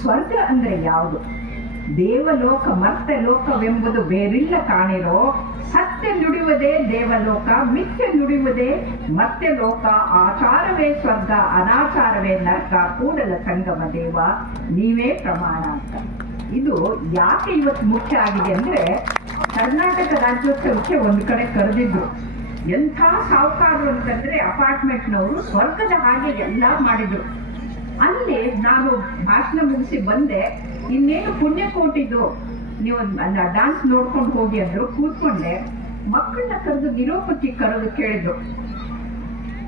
ಸ್ವರ್ಗ ಅಂದ್ರೆ ಯಾವುದು? ದೇವಲೋಕ ಮರ್ತ್ಯ ಲೋಕವೆಂಬುದು ಬೇರಿಲ್ಲ ಕಾಣಿರೋ ಸತ್ಯ ನುಡಿಯುವುದೇ ದೇವಲೋಕ, ಮಿಥ್ಯ ನುಡಿಯುವುದೇ ಮತ್ತೆ ಲೋಕ ಆಚಾರವೇ ಸ್ವರ್ಗ, ಅನಾಚಾರವೇ ನರ್ಕ ಕೂಡಲ ಸಂಗಮ ದೇವ, ನೀವೇ ಪ್ರಮಾಣ ಅಂತ. ಇದು ಯಾಕೆ ಇವತ್ತು ಮುಖ್ಯ ಆಗಿದೆ ಅಂದ್ರೆ ಕರ್ನಾಟಕ ರಾಜ್ಯೋತ್ಸವಕ್ಕೆ ಒಂದು ಕಡೆ ಕರೆದಿದ್ರು. ಎಂಥ ಸಾಹುಕಾರರು ಅಂತಂದ್ರೆ ಅಪಾರ್ಟ್ಮೆಂಟ್ನವರು ಸ್ವರ್ಗದ ಹಾಗೆ ಎಲ್ಲ ಮಾಡಿದ್ರು. ಅಲ್ಲಿ ನಾನು ಭಾಷಣ ಮುಗಿಸಿ ಬಂದೆ. ಇನ್ನೇನು ಪುಣ್ಯ ಕೊಟ್ಟಿದ್ದು ನೀವು ಡಾನ್ಸ್ ನೋಡ್ಕೊಂಡು ಹೋಗಿ ಅಂದ್ರು, ಕೂತ್ಕೊಂಡೆ. ಮಕ್ಕಳನ್ನ ಕರೆದು ನಿರೂಪಕ್ಕೆ ಕರೆದು ಕೇಳಿದ್ರು.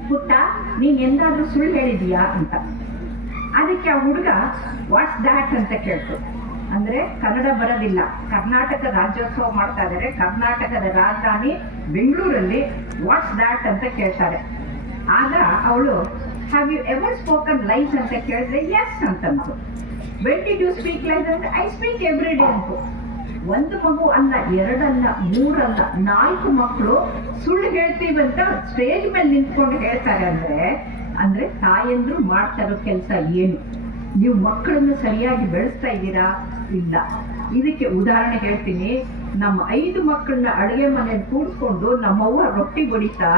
ಪುಟ್ಟ, ನೀನ್ ಎಂದಾದ್ರೂ ಸುಳ್ಳು ಹೇಳಿದೀಯಾ ಅಂತ. ಅದಕ್ಕೆ ಆ ಹುಡುಗ ವಾಟ್ಸ್ ದ್ಯಾಟ್ ಅಂತ ಕೇಳ್ತು. ಅಂದ್ರೆ, ಕನ್ನಡ ಬರೋದಿಲ್ಲ. ಕರ್ನಾಟಕ ರಾಜ್ಯೋತ್ಸವ ಮಾಡ್ತಾ ಇದ್ದಾರೆ ಕರ್ನಾಟಕದ ರಾಜಧಾನಿ ಬೆಂಗಳೂರಲ್ಲಿ. ವಾಟ್ಸ್ ದ್ಯಾಟ್ ಅಂತ ಕೇಳ್ತಾರೆ. ಆಗ ಅವಳು have you ever spoken life ಅಂತ ಕೇಳಿದ್ರೆ yes ಅಂತಂತು when did you speak life ಅಂದ್ರೆ ಐ ಸ್ಪೀಕ್ ಎವ್ರಿ ಡೇ ಅಂತು. ಒಂದು ಮಗು ಅಲ್ಲ, ಎರಡಲ್ಲ, ಮೂರಲ್ಲ, ನಾಲ್ಕು ಮಕ್ಕಳು ಸುಳ್ಳು ಹೇಳ್ತೀವಂತ ಸ್ಟೇಜ್ ಮೇಲೆ ನಿಂತ್ಕೊಂಡು ಹೇಳ್ತಾರೆ ಅಂದ್ರೆ ಅಂದ್ರೆ ತಾಯಂದ್ರು ಮಾಡ್ತಾ ಇರೋ ಕೆಲಸ ಏನು? ನೀವು ಮಕ್ಕಳನ್ನು ಸರಿಯಾಗಿ ಬೆಳೆಸ್ತಾ ಇದ್ದೀರಾ? ಇಲ್ಲ. ಇದಕ್ಕೆ ಉದಾಹರಣೆ ಹೇಳ್ತೀನಿ. ನಮ್ಮ ಐದು ಮಕ್ಕಳನ್ನ ಅಡುಗೆ ಮನೆಯಲ್ಲಿ ಕೂಡಿಸ್ಕೊಂಡು ನಮ್ಮವ್ವ ರೊಟ್ಟಿ ಬಡಿತಾ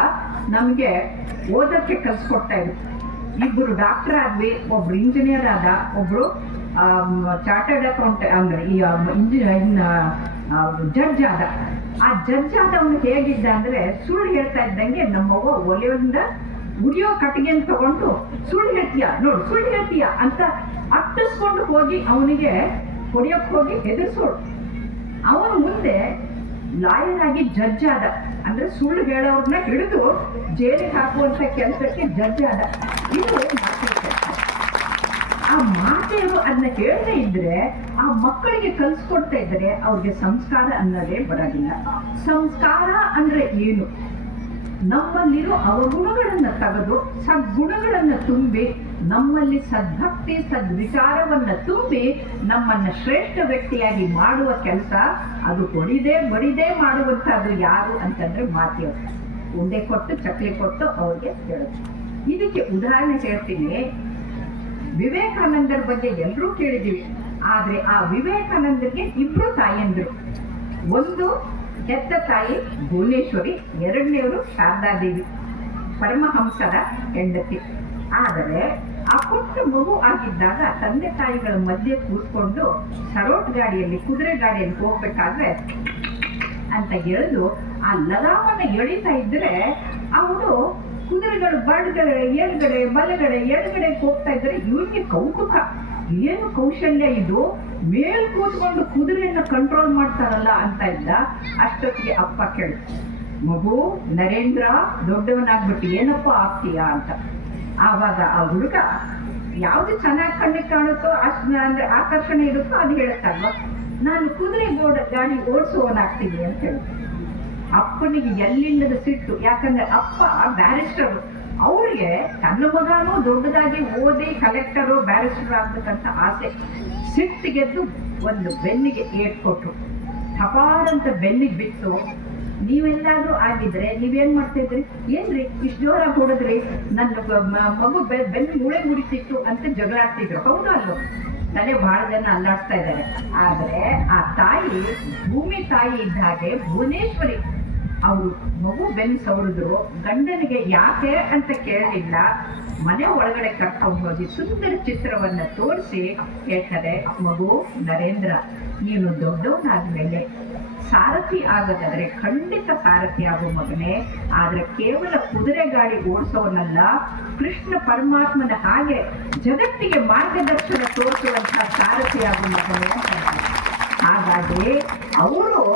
ನಮಗೆ ಓದಕ್ಕೆ ಕಲ್ಸ್ಕೊಡ್ತಾ ಇದ್ರು. ಇಬ್ಬರು ಡಾಕ್ಟರ್ ಆದ್ವಿ, ಒಬ್ರು ಇಂಜಿನಿಯರ್ ಆದ, ಒಬ್ರು ಚಾರ್ಟರ್ಡ್ ಅಕೌಂಟ್ ಅಂದ್ರೆ ಈ ಜಡ್ಜ್ ಆದ. ಆ ಜಡ್ಜ್ ಆದವನು ಹೇಗಿದ್ದ ಅಂದ್ರೆ ಸುಳ್ಳು ಹೇಳ್ತಾ ಇದ್ದಂಗೆ ನಮ್ಮವ್ವ ಒಲೆಯಿಂದ ಉಡಿಯೋ ಕಟ್ಟಿಗೆನ ತಗೊಂಡು ಸುಳ್ಳು ಹೇಳ್ತೀಯ, ನೋಡು, ಸುಳ್ಳು ಹೇಳ್ತೀಯ ಅಂತ ಅಟ್ಟಿಸ್ಕೊಂಡು ಹೋಗಿ ಅವನಿಗೆ ಹೊಡಿಯೋಕ್ ಹೋಗಿ ಹೆದರ್ಸೋಳು. ಅವನು ಮುಂದೆ ಲಾಯರ್ ಆಗಿ ಜಡ್ಜ್ ಆದ. ಅಂದ್ರೆ ಸುಳ್ಳು ಹೇಳೋರ್ನ ಹಿಡಿದು ಜೈಲಿಗೆ ಹಾಕುವಂತ ಕೆಲಸಕ್ಕೆ ಆದ ಇದು. ಆ ಮಾತೆಯರು ಅದನ್ನ ಹೇಳದೇ ಇದ್ರೆ ಆ ಮಕ್ಕಳಿಗೆ ಕಲ್ಸ್ಕೊಡ್ತಾ ಇದ್ರೆ ಅವ್ರಿಗೆ ಸಂಸ್ಕಾರ ಅನ್ನೋದೇ ಬರೋದಿಲ್ಲ ಸಂಸ್ಕಾರ ಅಂದ್ರೆ ಏನು ನಮ್ಮಲ್ಲಿರೋ ಅವಗುಣಗಳನ್ನ ತೆಗೆದು ಸದ್ಗುಣಗಳನ್ನ ತುಂಬಿ ನಮ್ಮಲ್ಲಿ ಸದ್ಭಕ್ತಿ, ಸದ್ವಿಚಾರವನ್ನು ತುಂಬಿ ನಮ್ಮನ್ನ ಶ್ರೇಷ್ಠ ವ್ಯಕ್ತಿಯಾಗಿ ಮಾಡುವ ಕೆಲಸ ಅದು ಹೊಡಿದೆ ಬಡಿದೇ ಮಾಡುವಂಥದ್ದು ಯಾರು ಅಂತಂದ್ರೆ ಮಾತೆಯವರು. ಉಂಡೆ ಕೊಟ್ಟು, ಚಕ್ಲಿ ಕೊಟ್ಟು ಅವ್ರಿಗೆ ಹೇಳುತ್ತೆ ಇದಕ್ಕೆ ಉದಾಹರಣೆ ಹೇಳ್ತೀನಿ. ವಿವೇಕಾನಂದರ ಬಗ್ಗೆ ಎಲ್ಲರೂ ಕೇಳಿದೀವಿ ಆದರೆ ಆ ವಿವೇಕಾನಂದರಿಗೆ ಇಬ್ಬರು ತಾಯಿಯಂದರು ಒಂದು ಹೆತ್ತ ತಾಯಿ ಭುವನೇಶ್ವರಿ, ಎರಡನೇವರು ಶಾರದಾದೇವಿ. ಪರಮಹಂಸರ ಹೆಂಡತಿ. ಆದರೆ ಆ ಪುಟ್ಟ ಮಗು ಆಗಿದ್ದಾಗ ತಂದೆ ತಾಯಿಗಳ ಮಧ್ಯೆ ಕೂತ್ಕೊಂಡು ಸರೋಟ್ ಗಾಡಿಯಲ್ಲಿ ಕುದುರೆ ಗಾಡಿಯಲ್ಲಿ ಹೋಗ್ಬೇಕಾದ್ರೆ ಅಂತ ಎಳೆದು ಆ ಲಗಾಮನ್ನ ಎಳಿತಾ ಇದ್ರೆ ಅವನು ಕುದುರೆಗಳು ಬಡ್ಗಡೆ ಎಡಗಡೆ ಬಲಗಡೆ ಎಡಗಡೆ ಹೋಗ್ತಾ ಇದ್ರೆ ಇವನಿಗೆ ಕೌತುಕ. ಏನು ಕೌಶಲ್ಯ ಇದು? ಮೇಲ್ ಕೂತ್ಕೊಂಡು ಕುದುರೆಯನ್ನ ಕಂಟ್ರೋಲ್ ಮಾಡ್ತಾರಲ್ಲ ಅಂತ ಇದ್ದ ಅಷ್ಟೊತ್ತಿಗೆ ಅಪ್ಪ ಕೇಳ, ಮಗು ನರೇಂದ್ರ ದೊಡ್ಡವನಾಗ್ಬಿಟ್ಟು ಏನಪ್ಪ ಆಗ್ತೀಯಾ? ಅಂತ. ಆವಾಗ ಆ ಹುಡುಗ ಯಾವ್ದು ಚೆನ್ನಾಗಿ ಕಣ್ಣಿಗೆ ಕಾಣುತ್ತೋ ಅಷ್ಟು ಅಂದ್ರೆ ಆಕರ್ಷಣೆ ಇರುತ್ತೋ ಅದು ಹೇಳುತ್ತಲ್ವ ನಾನು ಕುದುರೆ ಗೋಡ ಗಾಡಿ ಓಡಿಸುವವನಾಗ್ತೀನಿ ಅಂತ ಹೇಳಿ ಅಪ್ಪನಿಗೆ ಎಲ್ಲಿಲ್ಲದ ಸಿಟ್ಟು. ಯಾಕಂದ್ರೆ ಅಪ್ಪ ಬ್ಯಾರಿಸ್ಟರ್ ಅವ್ರಿಗೆ ತನ್ನ ಮಗನೂ ದೊಡ್ಡದಾಗಿ ಓದಿ ಕಲೆಕ್ಟರು ಬ್ಯಾರಿಸ್ಟರ್ ಆಗ್ಬೇಕಂತ ಆಸೆ. ಸಿಟ್ಟಿಗೆದ್ದು ಒಂದು ಬೆನ್ನಿಗೆ ಏಟ್ ಕೊಟ್ರು. ಥಪಾರಂತ ಬೆನ್ನಿಗೆ ಬಿತ್ತು. ನೀವೆಲ್ಲಾದ್ರೂ ಆಗಿದ್ರೆ ನೀವೇನ್ ಮಾಡ್ತಿದ್ರಿ? ಏನ್ರಿ? ಇಷ್ಟು ಜೋರಾಗಿ ಹೊಡೆದ್ರಿ? ನನ್ನ ಮಗು ಬೆನ್ನು ಮೂಳೆ ಮುಡಿತಿತ್ತು ಅಂತ ಜಗಳಾಡ್ತಿದ್ರು ಹೌದು ಅಲ್ಲೋ ತಲೆ ಬಹಳ ಜನ ಅಲ್ಲಾಡ್ತಾ ಇದ್ದಾರೆ ಆದ್ರೆ ಆ ತಾಯಿ, ಭೂಮಿ ತಾಯಿ ಇದ್ದ ಹಾಗೆ ಭುವನೇಶ್ವರಿ ಅವರು ಮಗು ಬೆನ್ನು ಸವರಿದ್ರು. ಗಂಡನಿಗೆ ಯಾಕೆ ಅಂತ ಕೇಳಲಿಲ್ಲ. ಮನೆ ಒಳಗಡೆ ಕರ್ಕೊಂಡು ಹೋಗಿ ಸುಂದರ ಚಿತ್ರವನ್ನ ತೋರಿಸಿ ಹೇಳ್ತಾರೆ ಮಗು ನರೇಂದ್ರ, ನೀನು ದೊಡ್ಡವನಾದ್ಮೇಲೆ ಸಾರಥಿ ಆಗದಾದ್ರೆ ಖಂಡಿತ ಸಾರಥಿ ಆಗೋ ಮಗನೇ. ಆದ್ರೆ ಕೇವಲ ಕುದುರೆ ಗಾಡಿ ಓಡಿಸೋನಲ್ಲ, ಕೃಷ್ಣ ಪರಮಾತ್ಮನ ಹಾಗೆ ಜಗತ್ತಿಗೆ ಮಾರ್ಗದರ್ಶನ ತೋರಿಸುವಂತಹ ಸಾರಥಿ ಆಗೋ ಮಗನೇ ಹಾಗಾಗಿ ಅವರು